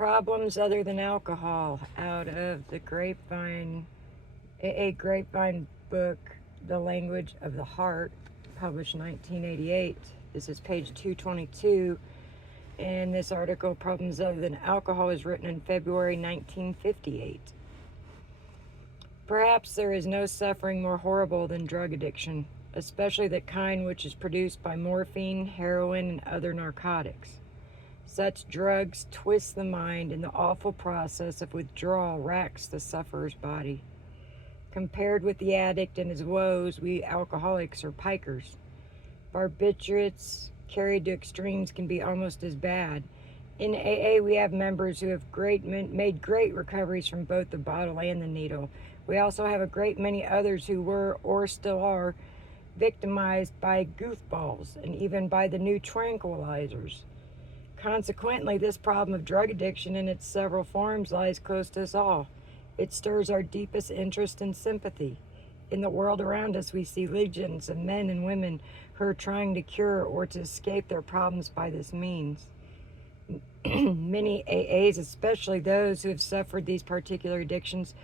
Problems other than alcohol, out of the Grapevine, Grapevine book, The Language of the Heart, published 1988. This is page 222, and this article, Problems Other Than Alcohol, was written in February 1958. Perhaps there is no suffering more horrible than drug addiction, especially the kind which is produced by morphine, heroin, and other narcotics. Such drugs twist the mind, and the awful process of withdrawal racks the sufferer's body. Compared with the addict and his woes, we alcoholics are pikers. Barbiturates carried to extremes can be almost as bad. In AA, we have members who have made great recoveries from both the bottle and the needle. We also have a great many others who were, or still are, victimized by goofballs and even by the new tranquilizers. Consequently, this problem of drug addiction in its several forms lies close to us all. It stirs our deepest interest and sympathy. In the world around us, we see legions of men and women who are trying to cure or to escape their problems by this means. Many AAs, especially those who have suffered these particular addictions,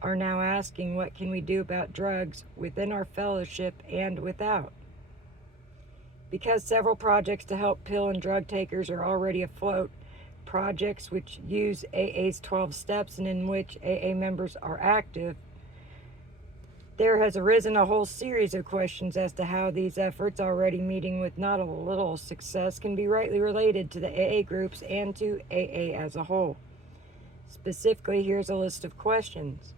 are now asking, what can we do about drugs within our fellowship and without? Because several projects to help pill and drug takers are already afloat, projects which use AA's 12 steps and in which AA members are active, there has arisen a whole series of questions as to how these efforts, already meeting with not a little success, can be rightly related to the AA groups and to AA as a whole. Specifically, here's a list of questions.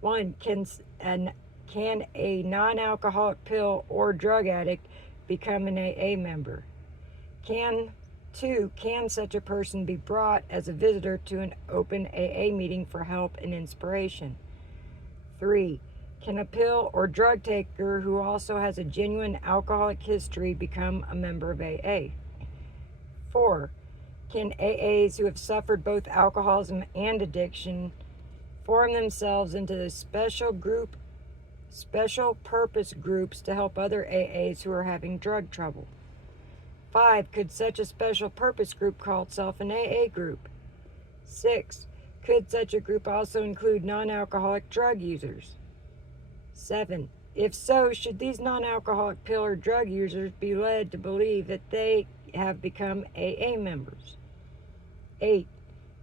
1. Can a non-alcoholic pill or drug addict become an AA member? 2. Can such a person be brought as a visitor to an open AA meeting for help and inspiration? 3. Can a pill or drug taker who also has a genuine alcoholic history become a member of AA? 4. Can AAs who have suffered both alcoholism and addiction form themselves into special purpose groups to help other AAs who are having drug trouble? 5. Could such a special purpose group call itself an AA group? 6. Could such a group also include non-alcoholic drug users? 7. If so, should these non-alcoholic pill or drug users be led to believe that they have become AA members? 8.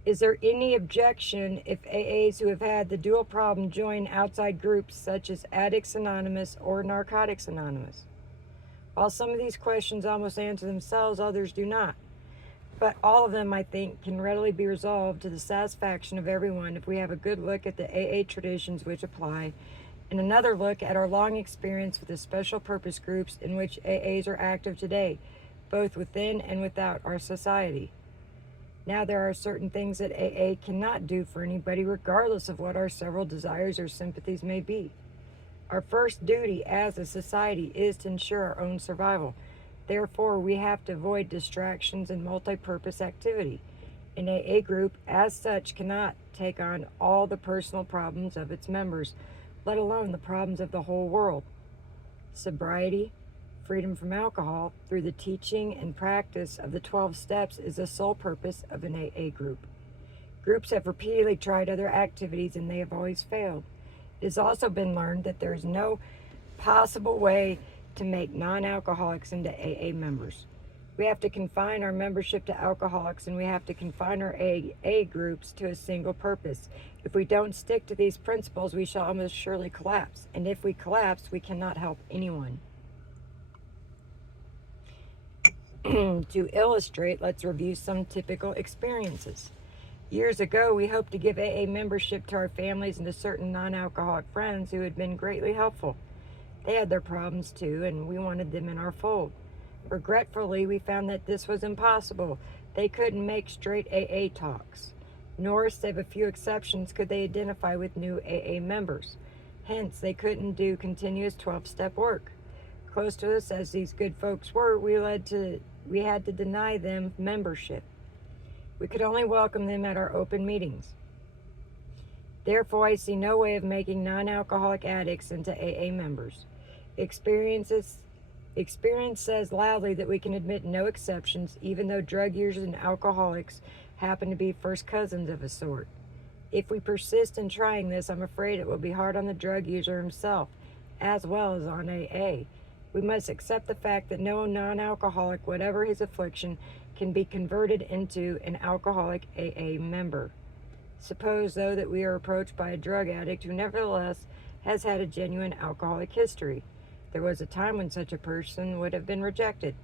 Is there any objection if AAs who have had the dual problem join outside groups such as Addicts Anonymous or Narcotics Anonymous? While some of these questions almost answer themselves, others do not. But all of them, I think, can readily be resolved to the satisfaction of everyone if we have a good look at the AA traditions which apply, and another look at our long experience with the special purpose groups in which AAs are active today, both within and without our society. Now, there are certain things that AA cannot do for anybody, regardless of what our several desires or sympathies may be. Our first duty as a society is to ensure our own survival. Therefore, we have to avoid distractions and multi-purpose activity. An AA group, as such, cannot take on all the personal problems of its members, let alone the problems of the whole world. Sobriety, freedom from alcohol, through the teaching and practice of the 12 steps is the sole purpose of an AA group. Groups have repeatedly tried other activities and they have always failed. It has also been learned that there is no possible way to make non-alcoholics into AA members. We have to confine our membership to alcoholics, and we have to confine our AA groups to a single purpose. If we don't stick to these principles, we shall almost surely collapse. And if we collapse, we cannot help anyone. To illustrate, let's review some typical experiences. Years ago, we hoped to give AA membership to our families and to certain non-alcoholic friends who had been greatly helpful. They had their problems too, and we wanted them in our fold. Regretfully, we found that this was impossible. They couldn't make straight AA talks, nor, save a few exceptions, could they identify with new AA members. Hence, they couldn't do continuous 12-step work. Close to us as these good folks were, we had to deny them membership. We could only welcome them at our open meetings. Therefore, I see no way of making non-alcoholic addicts into AA members. Experience says loudly that we can admit no exceptions, even though drug users and alcoholics happen to be first cousins of a sort. If we persist in trying this, I'm afraid it will be hard on the drug user himself, as well as on AA. We must accept the fact that no non-alcoholic, whatever his affliction, can be converted into an alcoholic AA member. Suppose, though, that we are approached by a drug addict who nevertheless has had a genuine alcoholic history. There was a time when such a person would have been rejected.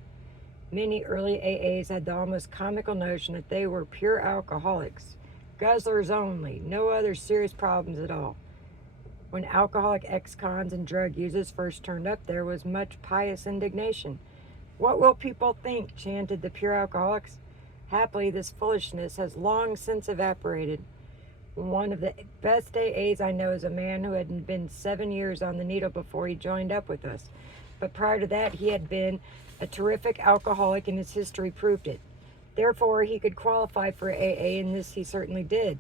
Many early AAs had the almost comical notion that they were pure alcoholics, guzzlers only, no other serious problems at all. When alcoholic ex-cons and drug users first turned up, there was much pious indignation. "What will people think?" chanted the pure alcoholics. Happily, this foolishness has long since evaporated. One of the best AAs I know is a man who had been 7 years on the needle before he joined up with us. But prior to that, he had been a terrific alcoholic, and his history proved it. Therefore, he could qualify for AA, and this he certainly did.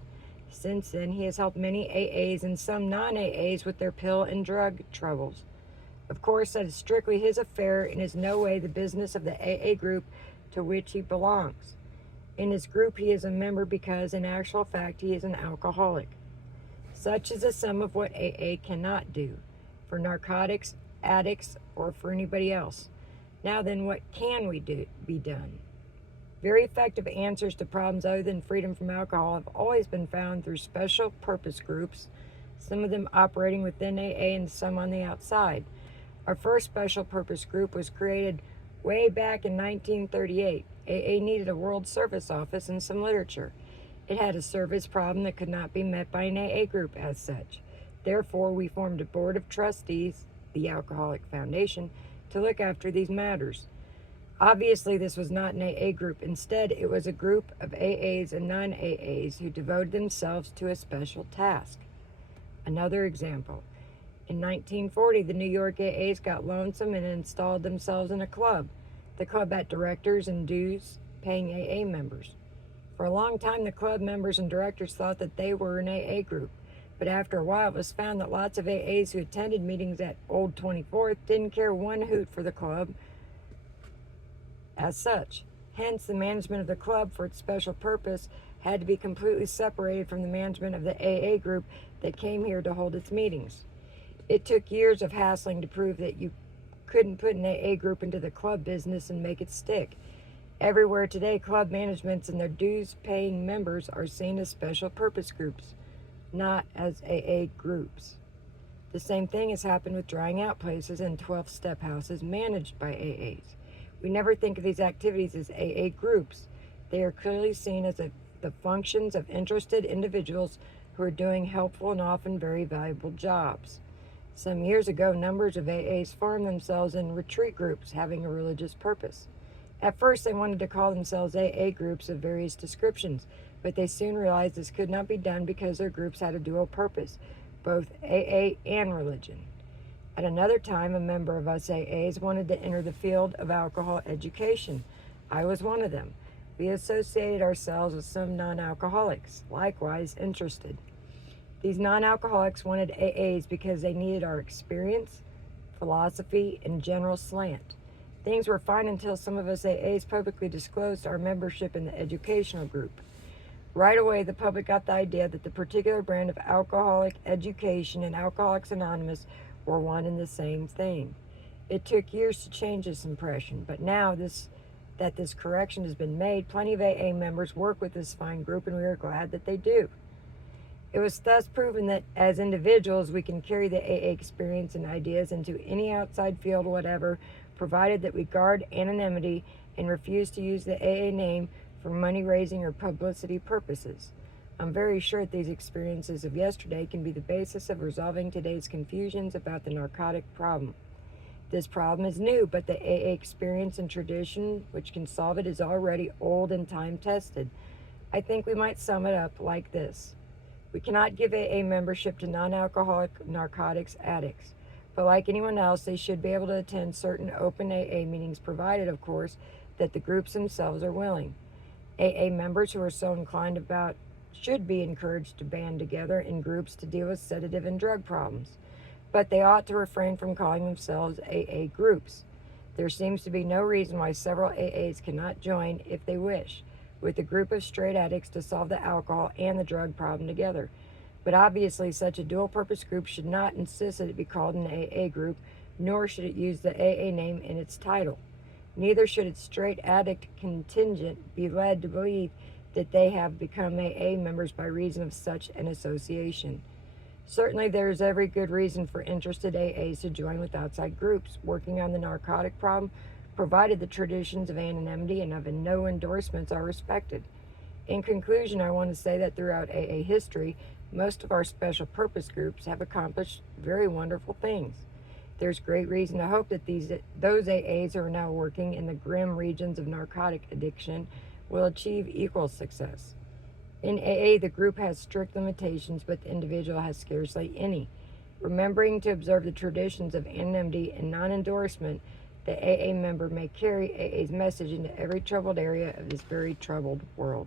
Since then, he has helped many AAs and some non-AAs with their pill and drug troubles. Of course, that is strictly his affair and is no way the business of the AA group to which he belongs. In his group, he is a member because, in actual fact, he is an alcoholic. Such is the sum of what AA cannot do for narcotics, addicts, or for anybody else. Now then, what can be done? Very effective answers to problems other than freedom from alcohol have always been found through special purpose groups, some of them operating within AA and some on the outside. Our first special purpose group was created way back in 1938. AA needed a World Service Office and some literature. It had a service problem that could not be met by an AA group as such. Therefore, we formed a board of trustees, the Alcoholic Foundation, to look after these matters. Obviously, this was not an AA group. Instead, it was a group of AAs and non-AAs who devoted themselves to a special task. Another example. In 1940, the New York AAs got lonesome and installed themselves in a club. The club had directors and dues-paying AA members. For a long time, the club members and directors thought that they were an AA group. But after a while, it was found that lots of AAs who attended meetings at Old 24th didn't care one hoot for the club as such. Hence, the management of the club, for its special purpose, had to be completely separated from the management of the AA group that came here to hold its meetings. It took years of hassling to prove that you couldn't put an AA group into the club business and make it stick. Everywhere today, club managements and their dues-paying members are seen as special purpose groups, not as AA groups. The same thing has happened with drying out places and 12-step houses managed by AAs. We never think of these activities as AA groups. They are clearly seen as the functions of interested individuals who are doing helpful and often very valuable jobs. Some years ago, numbers of AAs formed themselves in retreat groups having a religious purpose. At first, they wanted to call themselves AA groups of various descriptions, but they soon realized this could not be done because their groups had a dual purpose, both AA and religion. At another time, a member of us AAs wanted to enter the field of alcohol education. I was one of them. We associated ourselves with some non-alcoholics, likewise interested. These non-alcoholics wanted AAs because they needed our experience, philosophy, and general slant. Things were fine until some of us AAs publicly disclosed our membership in the educational group. Right away, the public got the idea that the particular brand of alcoholic education and Alcoholics Anonymous were one and the same thing. It took years to change this impression, but now that this correction has been made, plenty of AA members work with this fine group, and we are glad that they do. It was thus proven that as individuals, we can carry the AA experience and ideas into any outside field whatever, provided that we guard anonymity and refuse to use the AA name for money-raising or publicity purposes. I'm very sure that these experiences of yesterday can be the basis of resolving today's confusions about the narcotic problem. This problem is new, but the AA experience and tradition which can solve it is already old and time-tested. I think we might sum it up like this. We cannot give AA membership to non-alcoholic narcotics addicts, but like anyone else, they should be able to attend certain open AA meetings, provided, of course, that the groups themselves are willing. AA members who are so inclined should be encouraged to band together in groups to deal with sedative and drug problems, but they ought to refrain from calling themselves AA groups. There seems to be no reason why several AAs cannot join if they wish. with a group of straight addicts to solve the alcohol and the drug problem together. But obviously, such a dual-purpose group should not insist that it be called an AA group, nor should it use the AA name in its title. Neither should its straight addict contingent be led to believe that they have become AA members by reason of such an association. Certainly, there is every good reason for interested AAs to join with outside groups working on the narcotic problem, provided the traditions of anonymity and of no endorsements are respected. In conclusion, I want to say that throughout AA history, most of our special purpose groups have accomplished very wonderful things. There's great reason to hope that those AAs who are now working in the grim regions of narcotic addiction will achieve equal success. In AA, the group has strict limitations, but the individual has scarcely any. Remembering to observe the traditions of anonymity and non-endorsement, the AA member may carry AA's message into every troubled area of this very troubled world.